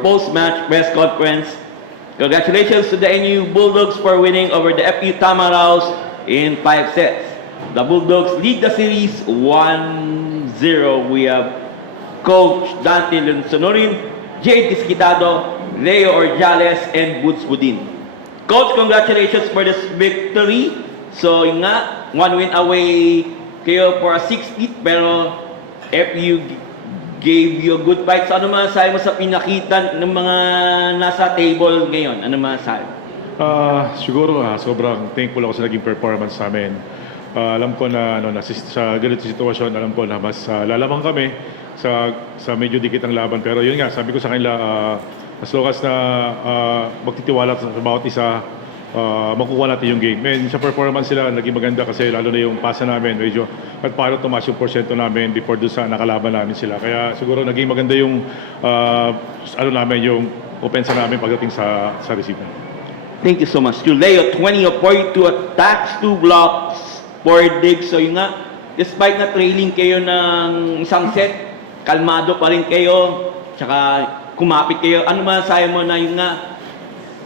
Post-match press conference. Congratulations to the NU Bulldogs for winning over the FU Tamaraws in 5 sets. The Bulldogs lead the series 1-0. We have Coach Dante Lansonorin, Jay Tisquitado, Leo Orjales, and Boots Budin. Coach, congratulations for this victory. So yun nga, 1 win away kayo for a 6th, pero FU gave you a good fight. So ano masasabi mo sa pinakita ng mga nasa table ngayon? Ano masasabi? Siguro sobrang thankful ako sa naging performance sa amin. Alam ko na sa ganitong sitwasyon, alam ko na mas lalamang kami sa medyo dikit ang laban. Pero yun nga, sabi ko sa kanila, as long as na magtitiwala sa bawat isa, makukuha natin yung game. Sa performance sila, naging maganda kasi lalo na yung pasa namin, medyo at paano tumaas yung porsyento namin before doon sa nakalaban namin sila. Kaya siguro naging maganda yung yung opensa namin pagdating sa receiver. Thank you so much. To Leo, 20 of 42 attacks, 2 blocks, 4 digs. So yun nga, despite na trailing kayo ng isang set, kalmado pa rin kayo, tsaka kumapit kayo. Ano masasabi mo na yun nga,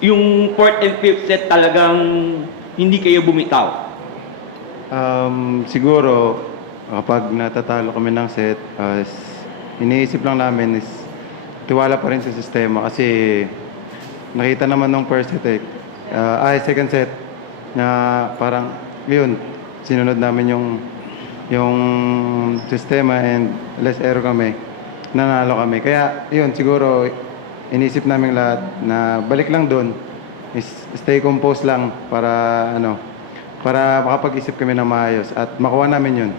yung 4th and 5th set talagang hindi kayo bumitaw? Siguro, kapag natatalo kami ng set, iniisip lang namin is tiwala pa rin sa sistema kasi nakita naman nung first set second set na parang yun, sinunod namin yung sistema and less error kami, nanalo kami. Kaya yun, siguro inisip namin lahat na balik lang doon, is stay composed lang para para makapag-isip kami na maayos at makuha namin yun.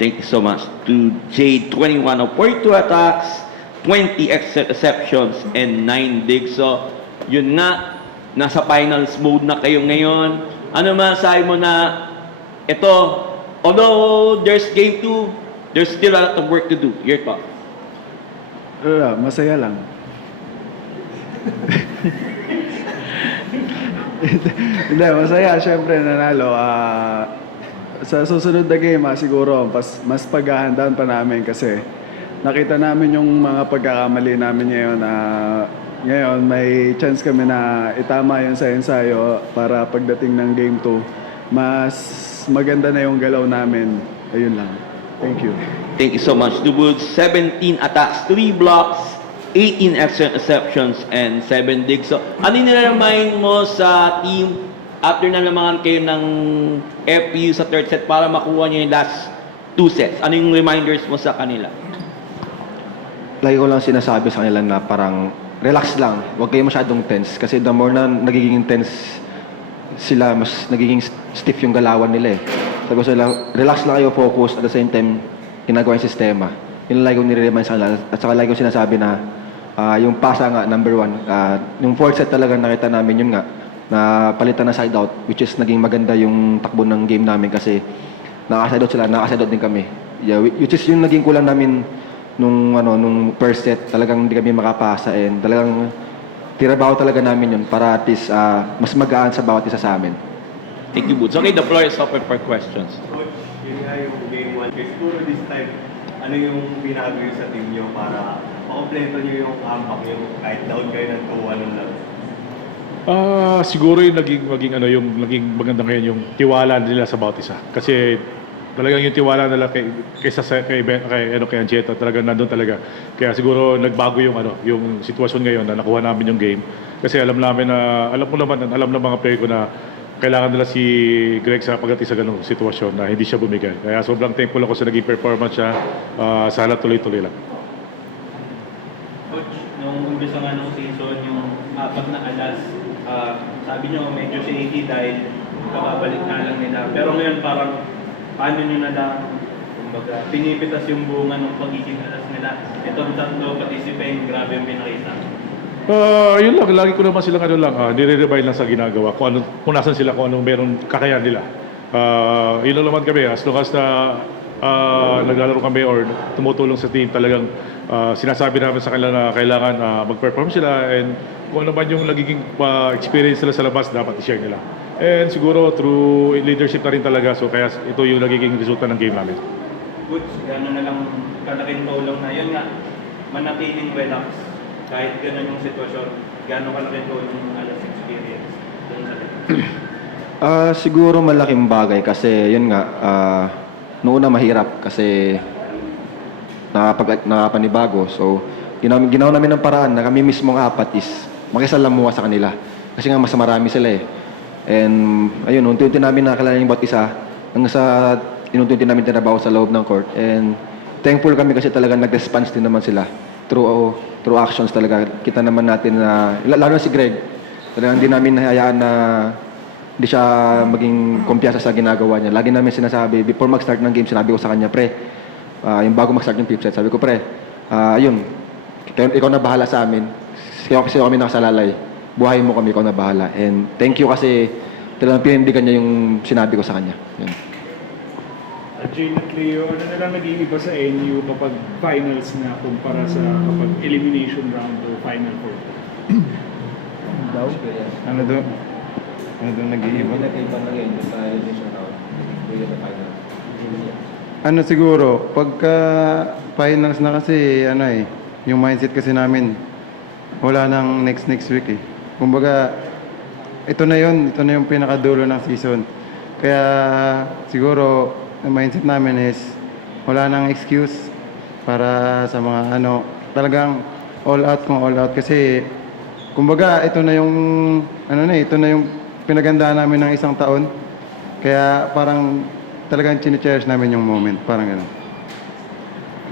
Thank you so much. To Jade, 21 of 42 attacks, 20 exceptions, and 9 digs. So, yun nga, nasa finals mode na kayo ngayon. Ano masasabi mo na ito, although there's game 2, there's still a lot of work to do. Your thought? Masaya lang. Hindi, masaya. Siyempre, nanalo. Sa susunod na game, siguro, mas paghahandaan pa namin kasi nakita namin yung mga pagkakamali namin ngayon. Ngayon, may chance kami na itama yun sa ensayo para pagdating ng game 2, mas maganda na yung galaw namin. Ayun lang. Thank you. Thank you so much. Dubugs, 17 attacks, 3 blocks, 18 exceptions, and 7 digs. So, ano yung niremind mo sa team after na naman kayo ng FU sa 3rd set para makuha nyo yung last 2 sets? Ano yung reminders mo sa kanila? Lagi ko lang sinasabi sa kanila na parang relax lang, huwag kayo masyadong tense kasi the more na nagiging tense sila, mas nagiging stiff yung galawan nila eh. Sabi ko sila, relax lang kayo, focus, at the same time, ginagawa yung sistema. Yun lagi ko nire-remind sa kanila. At saka lagi ko sinasabi na yung pasa nga, number 1. Yung 4th set talaga nakita namin yun nga, na palitan na side out, which is naging maganda yung takbo ng game namin kasi nakaka-side out sila, nakaka-side out din kami. Yeah, which is yung naging kulang namin nung first set, talagang hindi kami makapasa and talagang tirabaho talaga namin yun para at least mas magaan sa bawat isa sa amin. Thank you, Boots. Okay, the floor is open for questions. Coach, yun nga yung game 1. Kasi siguro this time, ano yung binago yun sa team nyo para makompleto nyo yung comeback nyo kahit down kayo ng 2-1 lang? Siguro yung naging maganda ngayon yung tiwala nila sa bawat isa. Kasi talagang yung tiwala nila kay Anjeta, talagang nandun talaga. Kaya siguro nagbago yung sitwasyon ngayon na nakuha namin yung game. Kasi alam ng mga player ko na kailangan nila si Greg sa pagdating sa ganung sitwasyon na hindi siya bumigay. Kaya sobrang thankful ako sa naging performance siya. Sana tuloy-tuloy lang. Coach, nung umpisa nga ng season, yung 4 na alas, sabi nyo medyo shaky dahil kakabalik na lang nila. Pero ngayon parang paano nyo na lang pinipitas yung bunga ng pagiging alas nila? Itong 3 participate, grabe yung pinakita. Yun lang, lagi ko naman silang nire-revise lang sa ginagawa. Kung nasan sila, kung anong meron kakayahan nila. Yun lang naman kami, as long as na naglalaro kami or tumutulong sa team, talagang sinasabi namin sa kanila na kailangan mag-perform sila and kung ano man yung nagiging experience nila sa labas, dapat i-share nila. And siguro through leadership na rin talaga, so kaya ito yung nagiging resulta ng game namin. Coach, gano'n na lang kalaking tulong na yun nga, manatiling relax kahit ganun yung sitwasyon, gano'ng kalaki po yung alas experience dun sa Siguro malaking bagay kasi yun nga, noong una mahirap kasi nakapanibago. So, ginawa namin ng paraan na kami mismong apat is makisalamuha sa kanila. Kasi nga mas marami sila eh. And ayun, unti-unti namin nakakilala yung bawat isa hanggang sa inunti-unti namin tinabaho sa loob ng court. And thankful kami kasi talaga nag-response din naman sila through actions talaga. Kita naman natin na, lalo na si Greg, talagang hindi namin nahayaan na hindi siya maging kumpiyansa sa ginagawa niya. Lagi namin sinasabi, before mag-start ng game, sinabi ko sa kanya, pre, yung bago mag-start yung fifth set, sabi ko, pre, ayun, ikaw na bahala sa amin. Kasi kami nakasalalay. Buhayin mo kami, ikaw na bahala. And thank you kasi talagang pinindigan niya yung sinabi ko sa kanya. Yun. Jane at Leo, ano na lang naging iba sa NU kapag finals na kumpara sa kapag elimination round o final four? Ano doon? Ano doon nag-iiba? Ano siguro, pagka finals na kasi, yung mindset kasi namin, wala nang next week eh. Kumbaga, ito na yung pinakadulo ng season. Kaya siguro, ang mindset namin is, wala nang excuse para sa mga talagang all out kung all out. Kasi, kumbaga, ito na yung pinagandaan namin ng isang taon. Kaya parang talagang chine-cherish namin yung moment. Parang gano'n.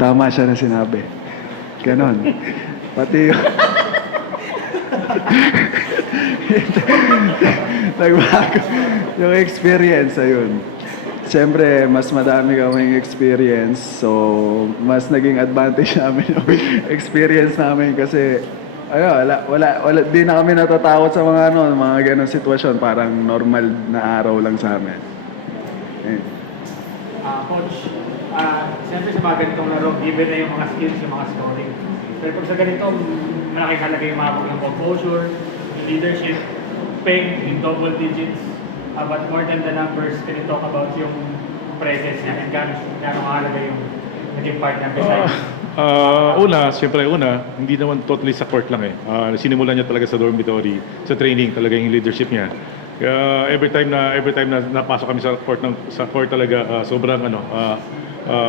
Tama siya na sinabi. Ganon. Pati nagbago yung experience, ayun. Siyempre, mas madami kaming experience, so mas naging advantage namin yung experience namin kasi wala, di na kami natatakot sa mga ganong sitwasyon, parang normal na araw lang sa amin. Eh. Coach, siyempre sa mga ganitong laro, given na yung mga skills, yung mga scoring. Pero pag sa ganito, malaking halaga yung mga yung composure, yung leadership, playing in double digits. But more than the numbers, can you talk about yung presence niya and gano'ng mahalaga yung naging part niya besides? Siyempre, hindi naman totally sa court lang eh. Sinimulan niya talaga sa dormitory, sa training talaga yung leadership niya. Every time na napasok kami sa court talaga, sobrang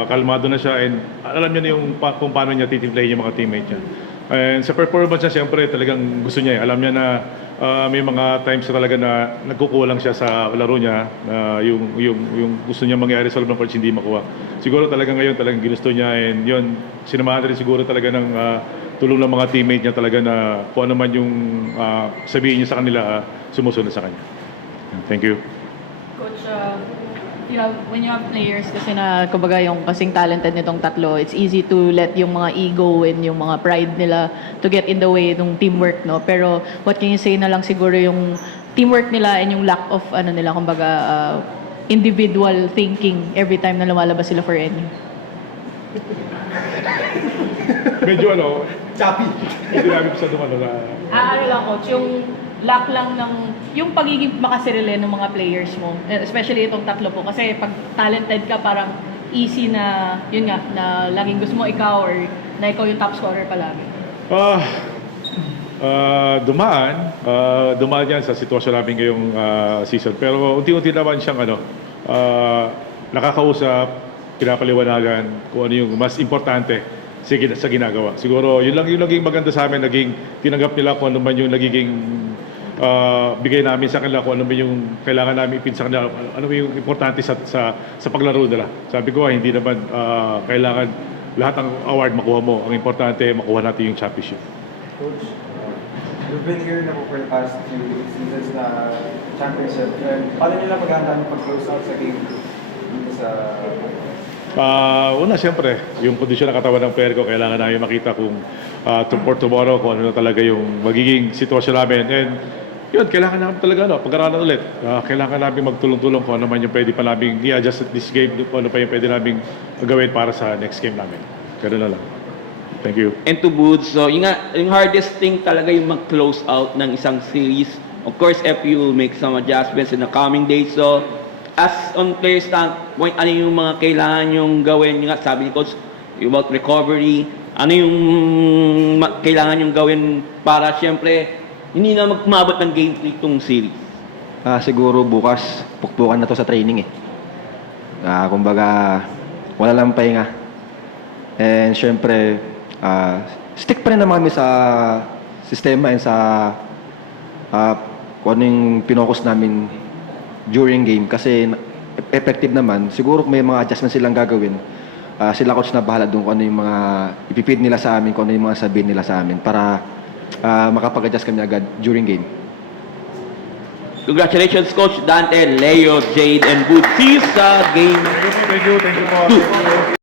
kalmado na siya and alam niya na kung paano niya titimplahin yung mga teammate niya. And sa performance niya, siyempre talagang gusto niya eh. Alam niya na may mga times na talaga na nagkukulang siya sa laro niya, yung gusto niya mangyari sa loob ng court hindi makuha. Siguro talaga ngayon talagang ginusto niya and yun, sinamahan rin siguro talaga ng tulong ng mga teammate niya talaga na kung ano man yung sabihin niya sa kanila, sumusunod sa kanya. Thank you. Coach, when you have players kasi na kumbaga yung kasing talented nitong tatlo, it's easy to let yung mga ego and yung mga pride nila to get in the way ng teamwork, no? Pero what can you say na lang siguro yung teamwork nila and yung lack of kumbaga individual thinking every time na lumalabas sila for any. Medyo choppy. Hindi namin sa na... Ano lang coach, yung lack lang ng yung pagiging makasirili ng mga players mo, especially itong tatlo po kasi pag talented ka parang easy na yun nga na laging gusto mo ikaw or na ikaw yung top scorer palagi. Dumaan yan sa sitwasyon namin ngayong season pero unti-unti naman siyang nakakausap, pinapaliwanagan kung ano yung mas importante sa ginagawa. Siguro yun lang yung naging maganda sa amin, tinanggap nila kung ano man yung nagiging bigay namin sa kanila, kung ano ba yung kailangan namin ipin sa kanila, ano ba yung importante sa paglaro nila. Sabi ko, hindi naman kailangan lahat ng award makuha mo. Ang importante, makuha natin yung championship. Coach, you've been here na po for the past few seasons na championship. Paano nyo lang maghahanda ng pag-close out sa game dito sa... Siyempre, yung kondisyon ng katawan ng player ko, kailangan namin makita kung for tomorrow, kung ano na talaga yung magiging sitwasyon namin. And yun, kailangan namin talaga pag-aralan ulit. Kailangan namin magtulong-tulong kung ano man yung pwede pa namin i-adjust this game, kung ano pa yung pwede namin gawin para sa next game namin. Ganun na lang. Thank you. And to Boots, so yung hardest thing talaga yung mag-close out ng isang series. Of course, FU will make some adjustments in the coming days. So, as on player standpoint, ano yung mga kailangan yung gawin? Yung sabi ni Coach, about recovery, Ano yung kailangan yung gawin para siyempre hindi na magmabot ng game 3 itong series? Siguro bukas, pukpukan na to sa training eh. Kumbaga, wala lang pahinga. And syempre, stick pa rin naman kami sa sistema and sa kung ano yung pinokus namin during game. Kasi effective naman. Siguro kung may mga adjustments silang gagawin, sila coach na bahala doon kung ano yung mga ipipid nila sa amin, kung ano yung mga sabihin nila sa amin para makapag-adjust kami agad during game. Congratulations, Coach Dante, Leo, Jade, and Boots. See you sa game Thank you po.